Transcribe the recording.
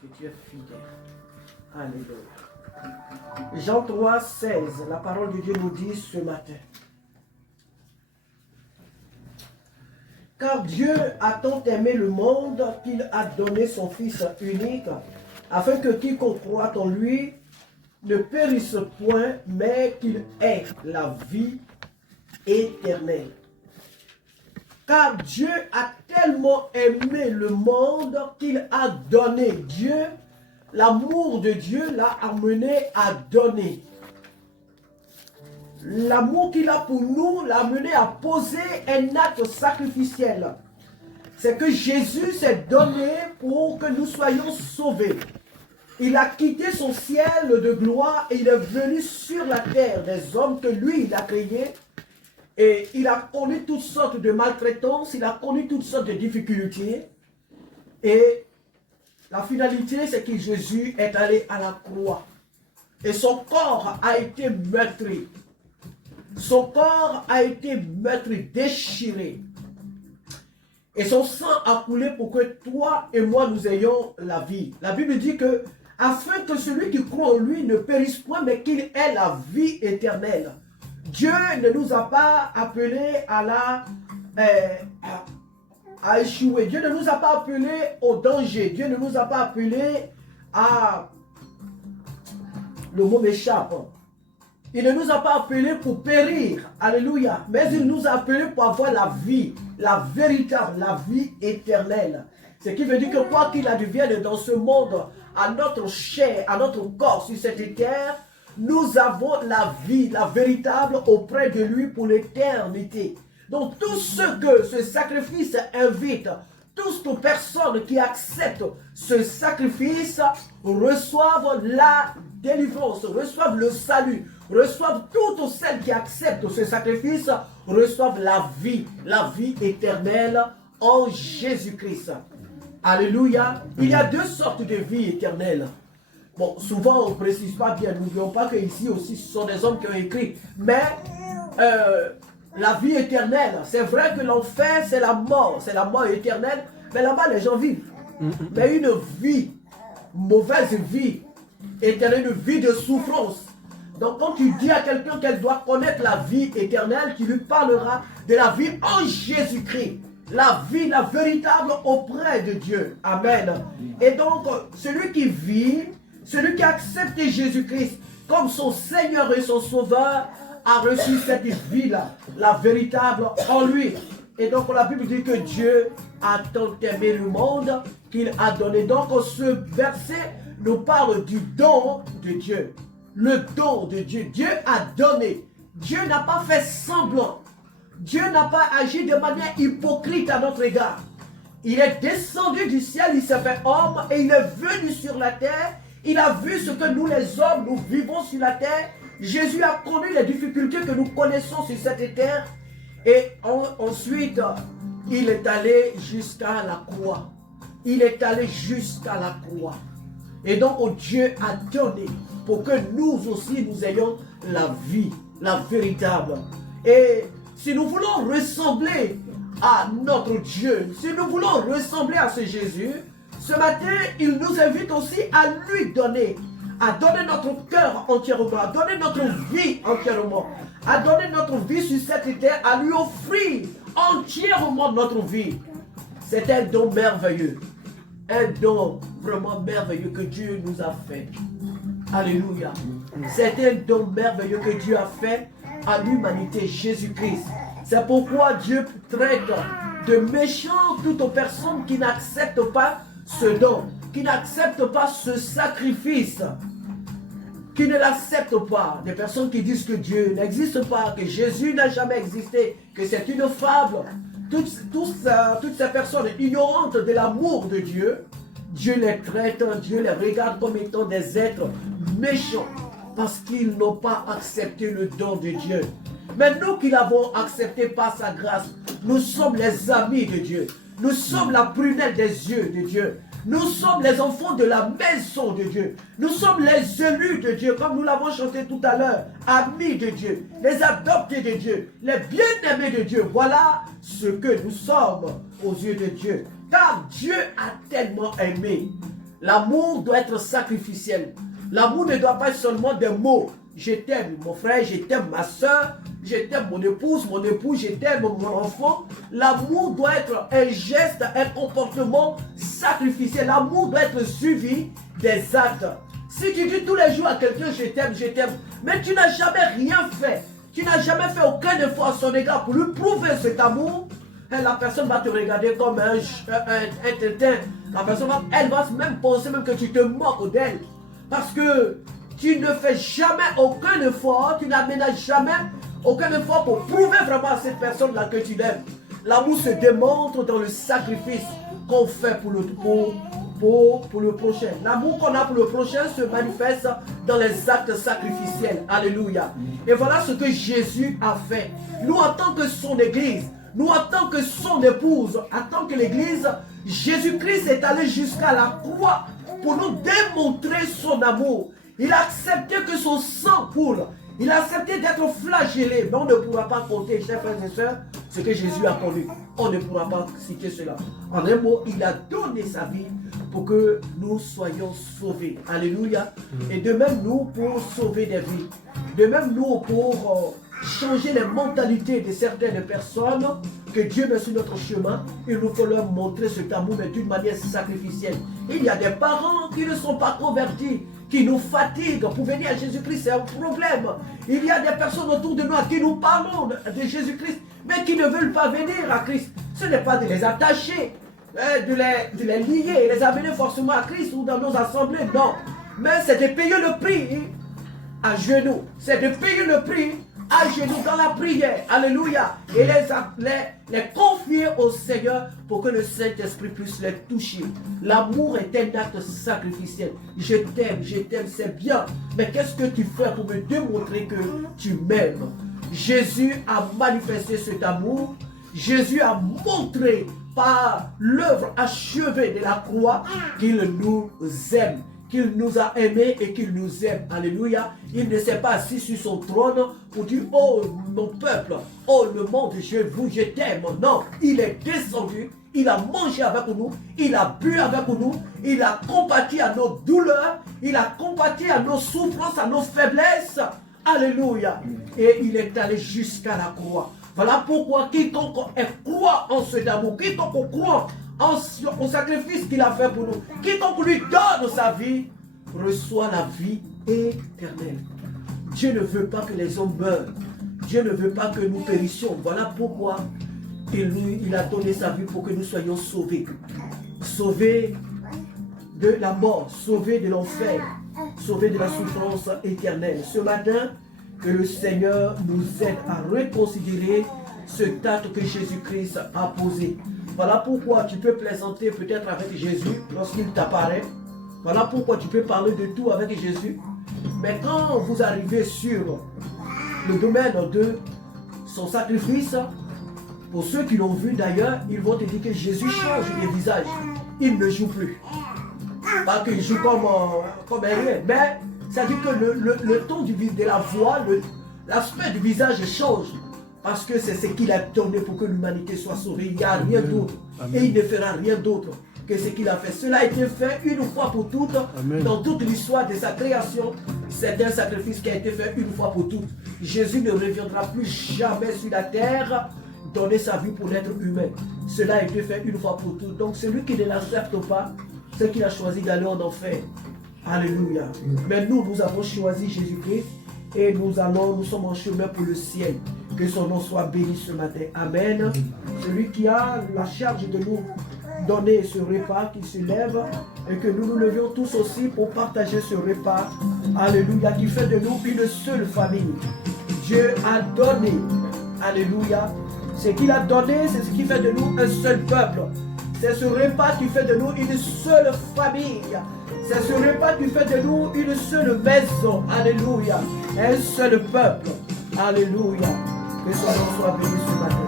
que tu es fidèle. Alléluia. Jean 3, 16, la parole de Dieu nous dit ce matin. Car Dieu a tant aimé le monde qu'il a donné son Fils unique, afin que quiconque croit en lui ne périsse point, mais qu'il ait la vie éternelle. Car Dieu a tellement aimé le monde qu'il a donné. Dieu, l'amour de Dieu l'a amené à donner. L'amour qu'il a pour nous l'a amené à poser un acte sacrificiel. C'est que Jésus s'est donné pour que nous soyons sauvés. Il a quitté son ciel de gloire et il est venu sur la terre des hommes que lui, il a créés. Et il a connu toutes sortes de maltraitances, il a connu toutes sortes de difficultés. Et la finalité, c'est que Jésus est allé à la croix. Et son corps a été meurtri. Son corps a été meurtri, déchiré. Et son sang a coulé pour que toi et moi, nous ayons la vie. La Bible dit que, afin que celui qui croit en lui ne périsse point, mais qu'il ait la vie éternelle. Dieu ne nous a pas appelés à échouer. Dieu ne nous a pas appelés au danger. Dieu ne nous a pas appelés à... Le mot m'échappe. Il ne nous a pas appelés pour périr. Alléluia. Mais il nous a appelés pour avoir la vie. La véritable, la vie éternelle. Ce qui veut dire que quoi qu'il advienne dans ce monde, à notre chair, à notre corps sur cette terre, nous avons la vie, la véritable auprès de lui pour l'éternité. Donc tout ce que ce sacrifice invite, toutes les personnes qui acceptent ce sacrifice reçoivent la délivrance, reçoivent le salut, reçoivent toutes celles qui acceptent ce sacrifice, reçoivent la vie éternelle en Jésus-Christ. Alléluia. Il y a deux sortes de vie éternelle. Bon, souvent on ne précise pas bien, n'oublions pas qu'ici aussi ce sont des hommes qui ont écrit. Mais la vie éternelle, c'est vrai que l'enfer c'est la mort éternelle, mais là-bas les gens vivent. Mais une vie, mauvaise vie éternelle, une vie de souffrance. Donc quand tu dis à quelqu'un qu'elle doit connaître la vie éternelle, tu lui parleras de la vie en Jésus-Christ. La vie, la véritable auprès de Dieu. Amen. Et donc, celui qui vit, celui qui accepte Jésus-Christ comme son Seigneur et son Sauveur, a reçu cette vie-là, la véritable en lui. Et donc, la Bible dit que Dieu a tant aimé le monde qu'il a donné. Donc, ce verset nous parle du don de Dieu. Le don de Dieu. Dieu a donné. Dieu n'a pas fait semblant. Dieu n'a pas agi de manière hypocrite à notre égard. Il est descendu du ciel, il s'est fait homme et il est venu sur la terre. Il a vu ce que nous les hommes, nous vivons sur la terre. Jésus a connu les difficultés que nous connaissons sur cette terre. Et ensuite, il est allé jusqu'à la croix. Il est allé jusqu'à la croix. Et donc Dieu a donné pour que nous aussi nous ayons la vie, la véritable. Et si nous voulons ressembler à notre Dieu, si nous voulons ressembler à ce Jésus, ce matin, il nous invite aussi à lui donner, à donner notre cœur entièrement, à donner notre vie entièrement, à donner notre vie sur cette terre, à lui offrir entièrement notre vie. C'est un don merveilleux, un don vraiment merveilleux que Dieu nous a fait. Alléluia. C'est un don merveilleux que Dieu a fait à l'humanité, Jésus-Christ. C'est pourquoi Dieu traite de méchants toutes les personnes qui n'acceptent pas ce don, qui n'acceptent pas ce sacrifice, qui ne l'acceptent pas. Des personnes qui disent que Dieu n'existe pas, que Jésus n'a jamais existé, que c'est une fable. Toutes ces personnes ignorantes de l'amour de Dieu, Dieu les traite, Dieu les regarde comme étant des êtres méchants parce qu'ils n'ont pas accepté le don de Dieu. Mais nous qui l'avons accepté par sa grâce, nous sommes les amis de Dieu. Nous sommes la prunelle des yeux de Dieu. Nous sommes les enfants de la maison de Dieu. Nous sommes les élus de Dieu, comme nous l'avons chanté tout à l'heure. Amis de Dieu, les adoptés de Dieu, les bien-aimés de Dieu. Voilà ce que nous sommes aux yeux de Dieu. Car Dieu a tellement aimé L'amour doit être sacrificiel. L'amour ne doit pas être seulement des mots. Je t'aime mon frère, je t'aime ma soeur, je t'aime mon épouse, mon époux, je t'aime mon enfant. L'amour doit être un geste, un comportement sacrificiel. L'amour doit être suivi des actes. Si tu dis tous les jours à quelqu'un je t'aime, mais tu n'as jamais rien fait, tu n'as jamais fait aucun effort à son égard pour lui prouver cet amour, la personne va te regarder comme un tétin. La personne elle va même penser même que tu te moques d'elle. Parce que tu ne fais jamais aucun effort, tu n'aménages jamais aucun effort pour prouver vraiment à cette personne-là que tu l'aimes. L'amour se démontre dans le sacrifice qu'on fait pour le prochain. L'amour qu'on a pour le prochain se manifeste dans les actes sacrificiels. Alléluia. Et voilà ce que Jésus a fait. Nous, en tant que son Église, nous, en tant que son épouse, en tant que l'Église, Jésus-Christ est allé jusqu'à la croix pour nous démontrer son amour. Il a accepté que son sang coule. Il a accepté d'être flagellé. Mais on ne pourra pas compter, chers frères et sœurs, ce que Jésus a connu. On ne pourra pas citer cela. En un mot, il a donné sa vie pour que nous soyons sauvés. Alléluia. Et de même, nous, pour sauver des vies. De même, nous, pour changer les mentalités de certaines personnes, que Dieu met sur notre chemin, il nous faut leur montrer cet amour, mais d'une manière sacrificielle. Il y a des parents qui ne sont pas convertis, qui nous fatiguent pour venir à Jésus-Christ, c'est un problème. Il y a des personnes autour de nous à qui nous parlons de Jésus-Christ, mais qui ne veulent pas venir à Christ. Ce n'est pas de les attacher, de les lier et les amener forcément à Christ ou dans nos assemblées, non. Mais c'est de payer le prix à genoux. C'est de payer le prix à genoux dans la prière. Alléluia. Et les confier au Seigneur pour que le Saint-Esprit puisse les toucher. L'amour est un acte sacrificiel. Je t'aime, c'est bien. Mais qu'est-ce que tu fais pour me démontrer que tu m'aimes? Jésus a manifesté cet amour. Jésus a montré par l'œuvre achevée de la croix qu'il nous aime, qu'il nous a aimés et qu'il nous aime. Alléluia. Il ne s'est pas assis sur son trône pour dire, oh mon peuple, oh le monde, je t'aime. Non, il est descendu, il a mangé avec nous, il a bu avec nous, il a compati à nos douleurs, il a compati à nos souffrances, à nos faiblesses. Alléluia. Et il est allé jusqu'à la croix. Voilà pourquoi quiconque croit en cet amour, quiconque croit au sacrifice qu'il a fait pour nous, quiconque lui donne sa vie, reçoit la vie éternelle. Dieu ne veut pas que les hommes meurent. Dieu ne veut pas que nous périssions. Voilà pourquoi il a donné sa vie pour que nous soyons sauvés. Sauvés de la mort, sauvés de l'enfer, sauvés de la souffrance éternelle. Ce matin, que le Seigneur nous aide à reconsidérer ce acte que Jésus-Christ a posé. Voilà pourquoi tu peux plaisanter peut-être avec Jésus lorsqu'il t'apparaît. Voilà pourquoi tu peux parler de tout avec Jésus. Mais quand vous arrivez sur le domaine de son sacrifice, pour ceux qui l'ont vu d'ailleurs, ils vont te dire que Jésus change de visage. Il ne joue plus. Pas qu'il joue comme un rien, mais ça dit que le ton de la voix, l'aspect du visage change. Parce que c'est ce qu'il a donné pour que l'humanité soit sauvée. Il n'y a rien d'autre. Et il ne fera rien d'autre que ce qu'il a fait. Cela a été fait une fois pour toutes. Amen. Dans toute l'histoire de sa création. C'est un sacrifice qui a été fait une fois pour toutes. Jésus ne reviendra plus jamais sur la terre donner sa vie pour l'être humain. Cela a été fait une fois pour toutes. Donc celui qui ne l'accepte pas, c'est qu'il a choisi d'aller en enfer. Alléluia. Mais nous avons choisi Jésus-Christ et nous sommes en chemin pour le ciel. Que son nom soit béni ce matin. Amen. Celui qui a la charge de nous donner ce repas, qui se lève et que nous nous levions tous aussi pour partager ce repas. Alléluia. Qui fait de nous une seule famille. Dieu a donné. Alléluia. Ce qu'il a donné, c'est ce qui fait de nous un seul peuple. C'est ce repas qui fait de nous une seule famille. C'est ce repas qui fait de nous une seule maison. Alléluia. Un seul peuple. Alléluia. Que son nom soit béni ce matin.